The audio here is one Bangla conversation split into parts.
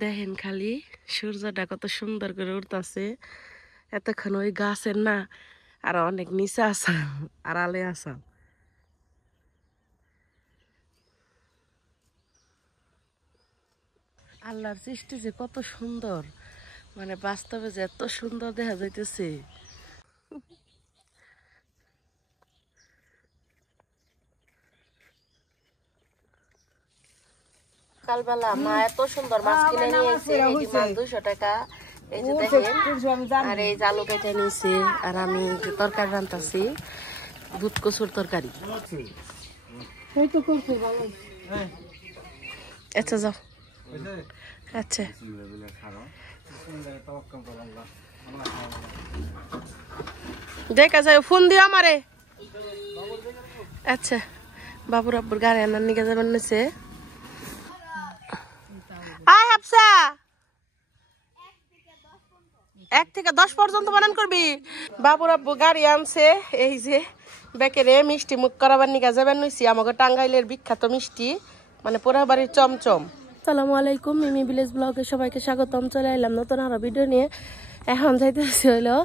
দেখেন খালি সূর্যটা কত সুন্দর করে উঠতেছে। এতক্ষণ ওই গাছের না আর অনেক নিচে আসা আড়ালে আসা। আল্লাহর সৃষ্টি যে কত সুন্দর, মানে বাস্তবে যে এত সুন্দর দেখা যাইতেছে। সকালবেলা মা এত সুন্দর মাছ কিনে নিয়ে এসে, এই যে মাছ 200 টাকা। এই যে দেখেন, আর এই যে আলু কেটে নিয়েছে, আর আমি তরকারি রান্তাছি, দুধ কচুর তরকারি। আচ্ছা যাও, আচ্ছা দেখা যায়, ফোন দিও আমারে। আচ্ছা, বাবুর আব্বুর গাড়ি আনার নিকে যাবেন নিচে। আয় হাফসা, 1 থেকে 10 পর্যন্ত বানান করবি। বাবুর আব্বু গাড়ি আনছে, এই যে বেকেরে মিষ্টি মুখ করাবার নিকা যাবেন নইছি। আমাকে টাঙ্গাইলের বিখ্যাত মিষ্টি, মানে পোড়া বাড়ির চমচম। আসসালামু আলাইকুম, মিমি ভিলেজ ব্লগে সবাইকে স্বাগতম। চলে এলাম নতুন আরো ভিডিও নিয়ে। এখন যাইতেছি হইলো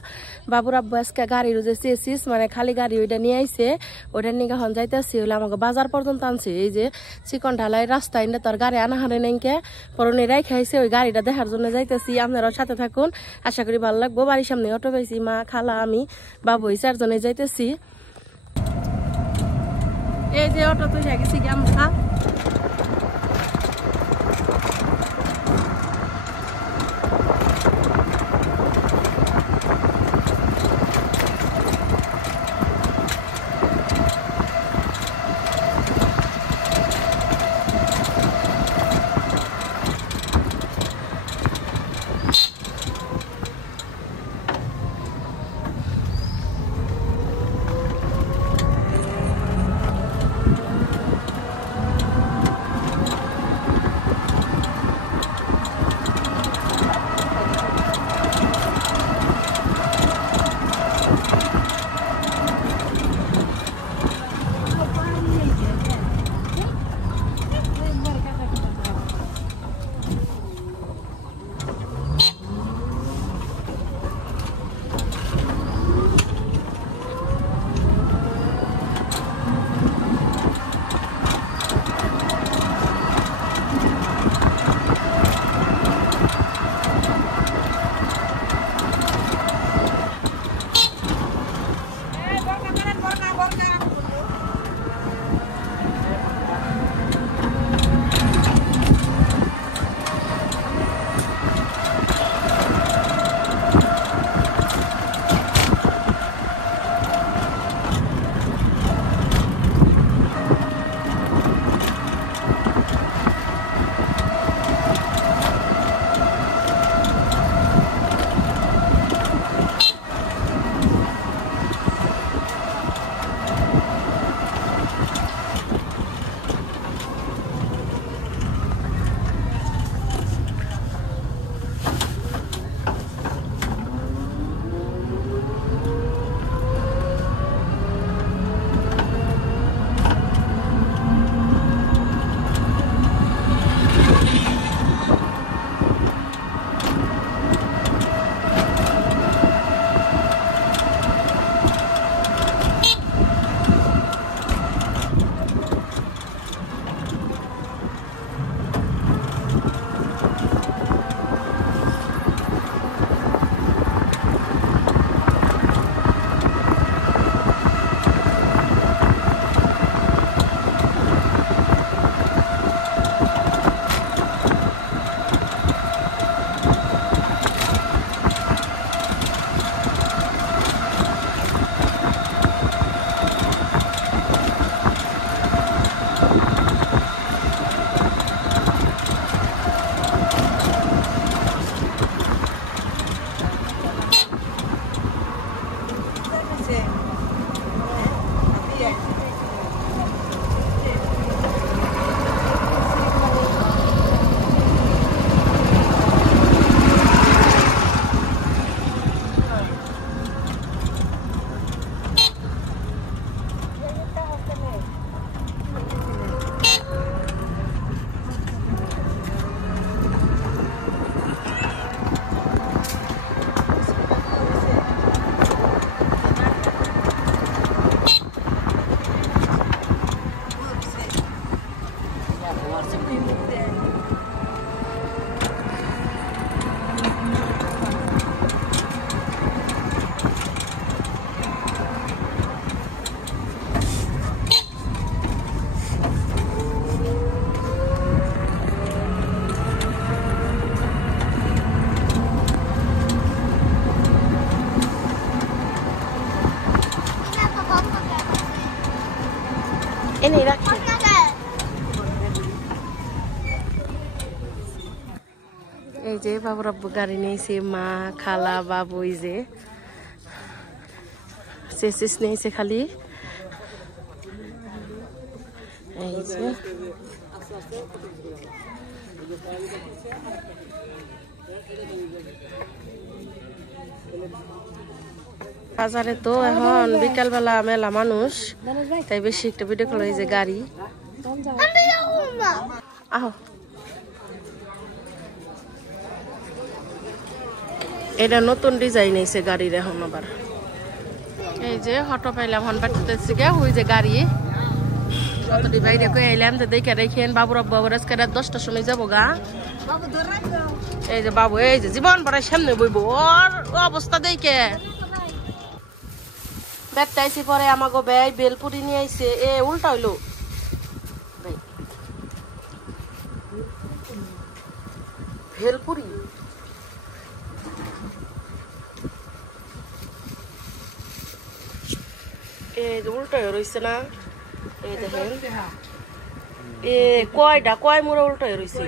বাবুর আব্বু আজকে গাড়ির যে চেসিস, মানে খালি গাড়ি ওইটা নিয়ে আইছে, ওইটা নিয়ে এখন যাইতেছি হইলো আমাকে বাজার পর্যন্ত আনছে। এই যে চিকন ঢালাই রাস্তা, এনে তোর গাড়ি আনা হারে নাইকে পরনে রাইখে আইছে, ওই গাড়িটা দেখার জন্য যাইতেছি। আপনারাও সাথে থাকুন, আশা করি ভালো লাগবো। বাড়ির সামনে অটো পাইছি, মা খালা আমি বাবু এই 4 জনে যাইতেছি। এই যে অটো তো গেছি কি আমরা। এনে রাখি। এই যে বাবুর আব্বু গাড়ি নিয়েছে, মা খালা বাবু এই যে চেসিস নিয়েছে খালি। এই যে বাজারে তো এখন বিকাল বেলা মেলা মানুষ, তাই বেশি একটা ভিডিও কল। এই যে গাড়ি, আহ এটা নতুন ডিজাইন এসে গাড়ির এখন আবার। এই যে হটো পাইলাম হন পাঠতেছি গে, ওই যে গাড়ি কতটি বাইরে কই আইলাম যে দেখে রেখেন। বাবুর আব্বু আবার আজকে রাত 10টার সময় যাবো গা। এই যে বাবু এই যে জীবন পড়ার সামনে বইব, ওর অবস্থা দেখে বেতাইছি। পরে আমাকে ভাই বেলপুরি নিয়ে আইছে। এ উল্টা হইলো ভেলপুরি। এই যে উল্টা হয়ে রয়েছে না, এই দেখেন এ কয়টা কয় মুড়া উল্টা হয়ে রয়েছে।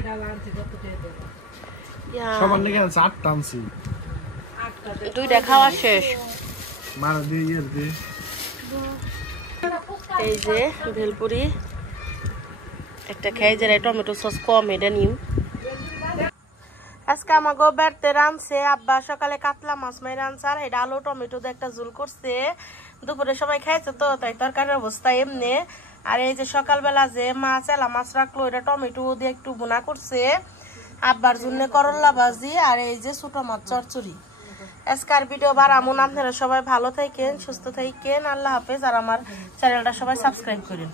দুইটা খাওয়া শেষ। এই যে ভেলপুরি একটা খেয়ে যারা টমেটো সস কম এটা নিম। আজকে আমাকে বেড়তে রানছে আব্বা, সকালে কাতলা মাছ মাই রানছে, আর এটা আলু টমেটো দিয়ে একটা ঝুল করছে। দুপুরে সবাই খাইছে তো তাই তরকারির অবস্থা এমনি। আর এই যে সকালবেলা যে মাছ এলা মাছ রাখলো, এটা টমেটো দিয়ে একটু বোনা করছে আব্বার জন্য, করল্লা ভাজি, আর এই যে ছোট মাছ চচ্চড়ি। আজকের ভিডিও বাড়ামুন। আপনারা সবাই ভালো থাকেন, সুস্থ থাকেন, আল্লাহ হাফেজ। আর আমার চ্যানেলটা সবাই সাবস্ক্রাইব করেন।